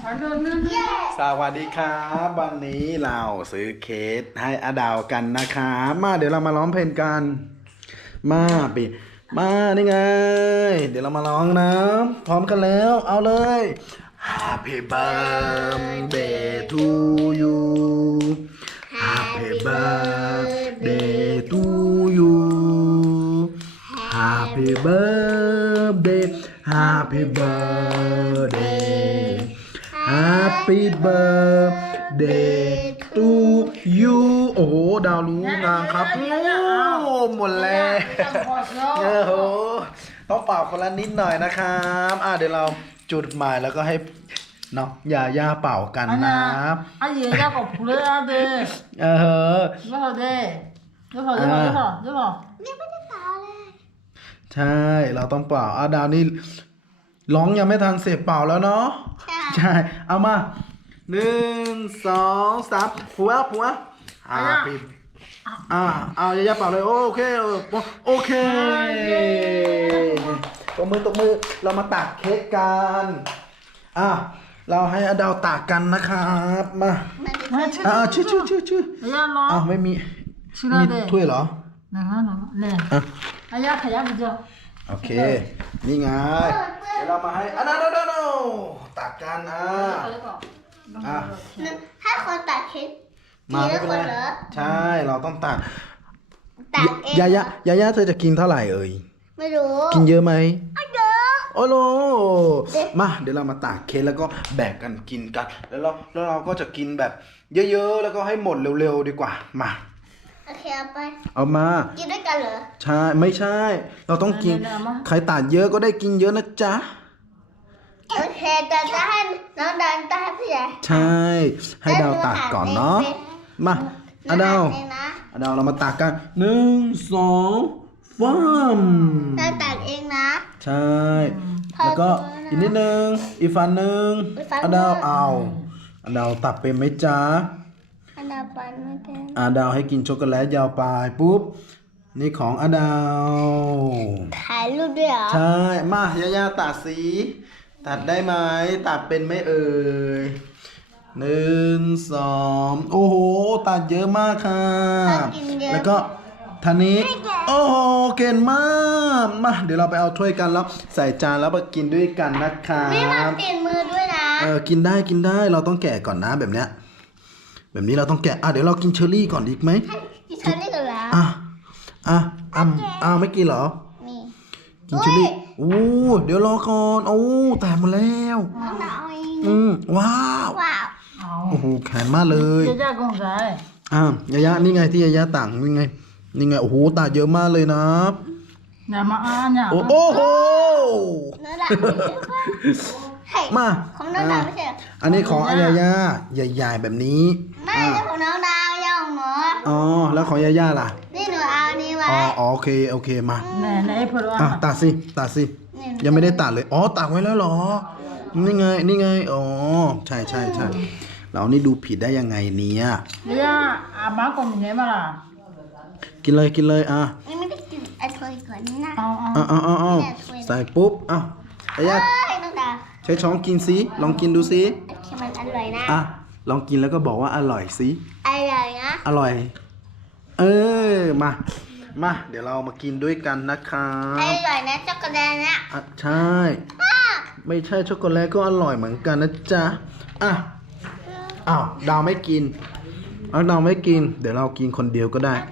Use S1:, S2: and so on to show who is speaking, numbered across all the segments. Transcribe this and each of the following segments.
S1: สวัสดีครับวันนี้เราซื้อเค้กให้อาดาวกันนะครับมาเดี๋ยวเรามาร้องเพลงกันมาปีมานี่ไงเดี๋ยวเรามาร้องนะพร้อมกันแล้วเอาเลย Happy birthday to you Happy birthday to you Happy birthday Happy birthday Happy birthday to you โอ้โหดาวรู้นางครับโอ้หมดแล้วโอ้โหต้องเป่าคนละนิดหน่อยนะครับเดี๋ยวเราจุดหมายแล้วก็ให้เนาะย่าเป่ากันนะ
S2: 얘가 불러야 돼. 이거 돼. 이거
S1: ใช่เราต้องเป่าดาวนี่ร้องยังไม่ทันเสร็จเป่าแล้วเนาะใช่เอามา1 2 3ผัวHappyเอาย่าเป่าเลยโอเคโอเคตบมือเรามาตักเค้กกันเราให้อดาวตักกันนะครับมาชื่อไม่มีถ้วยเหรอ
S2: 네. 아야 가야 보죠.
S1: โอเคนี่ไงเดี๋ยวเรามาให้โนตักกัน
S3: ให้คนตัดเค้ก
S1: มาไม่เป็นไรใช่เราต้องตัก
S3: เอง
S1: ยาเธอจะกินเท่าไหร่เอ่ย
S3: ไม่รู้
S1: กินเยอะไหม
S3: เยอะ
S1: โอ้โหมาเดี๋ยวเรามาตักเค้กแล้วก็แบ่งกันกินกันแล้วเราก็จะกินแบบเยอะๆแล้วก็ให้หมดเร็วๆดีกว่ามา
S3: โอเค
S1: เอามา
S3: กินด้วยกันเหรอ
S1: ใช่ไม่ใช่เราต้องกินใครตัดเยอะก็ได้กินเยอะนะจ๊ะ
S3: โอเคจะให้น้องดันตัดพี่ใหญ่
S1: ใช่ให้ดาวตักก่อนเนาะมาดาวเรามาตักกัน1 2ฟ้าม
S3: เราตัดเองนะ
S1: ใช่แล้วก็อีกนิดนึงอีกฟันหนึ่งดาวตักเป็นไหมจ๊ะ
S3: ดาวปันไม่เป็น
S1: ดาวให้กินช็อกโกแลตยาวไปปุ๊บนี่ของดาว
S3: ถ่ายรูปด้วยเหรอ
S1: ใช่มาย่าตัดสีตัดได้ไหมตัดเป็นไหมเอ่ย1 2โอ้โหตัดเยอะมากค่ะแล้วก็ท่านี้โอ้โหเก่งมากมาเดี๋ยวเราไปเอาถ้วยกันแล้วใส่จานแล้วมากินด้วยกันนะครับ
S3: ไม่มาเปลี่ยนมือด้วยนะ
S1: กินได้เราต้องแกะก่อนนะแบบนี้เราต้องแกะเดี๋ยวเรากินเชอร์รี่ก่อนดีไหม
S3: กินเชอร์รี่ก่อนแล้ว
S1: ไม่กินเหรอกินเชอร์รี่เดี๋ยวรอก่อนแตกหมดแล้วว้าวโอ้โหแข็งมากเลยยานี่ไงที่ยาต่างนี่ไงโอ้โหตาเยอะมากเลยนะโอ้โหมา
S3: ของน้องดาวไม่ใช่
S1: อันนี้ของยาใหญ่ๆแบบนี้
S3: ไม่ของน้องดาวย่องหนู
S1: แล้วของยาล่ะ
S3: นี่หนูเอานี่ไว้
S1: โอเคมาตัดสิยังไม่ได้ตัดเลยตัดไว้แล้วเหรอนี่ไงใช่เรานี่ดูผิดได้ยังไงเนี่ย
S2: มาก่อนเนี้ยมาล่ะ
S1: กินเลย
S3: ไม่ได้กินไอ้ถ้วยก่อน
S1: นะใส่ปุ๊บย่าใช้ช้อนกินสิลองกินดูสิ
S3: มันอร่อยนะ
S1: ลองกินแล้วก็บอกว่าอร่อยสิ
S3: อร่อยนะ
S1: อร่อยมาเดี๋ยวเรามากินด้วยกันนะครับ
S3: อร่อยนะช็อกโกแลตนะ
S1: ใช่ไม่ใช่ช็อกโกแลตก็อร่อยเหมือนกันนะจ๊ะดาวไม่กินดาวไม่กินเดี๋ยวเรากินคนเดียวก็ได้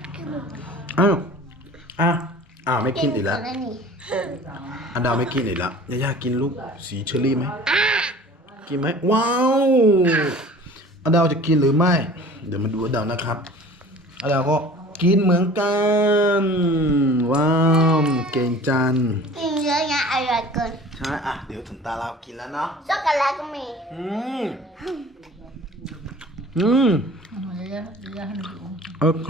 S1: ไม่กินอีกแล้วดาวไม่กินอีกแล้วย่ากินลูกสีเชอร์รี่ไหมกินไหมว้าวดาวจะกินหรือไม่เดี๋ยวมาดูดาวนะครับดาวก็กินเหมือนกันว้าวเก่งจัง
S3: กินเยอะนะอร่อยเกิน
S1: ใช่เดี๋ยวถึงตาเรากินแล้วเนาะ
S3: ช็อกโกแลตก็มี
S1: โอเค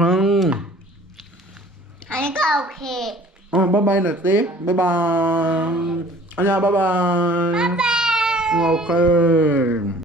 S3: อันนี้ก็โอเค
S1: บ๊ายบายหน่อยสิบ๊ายบายอันยาบ๊ายบายโอเค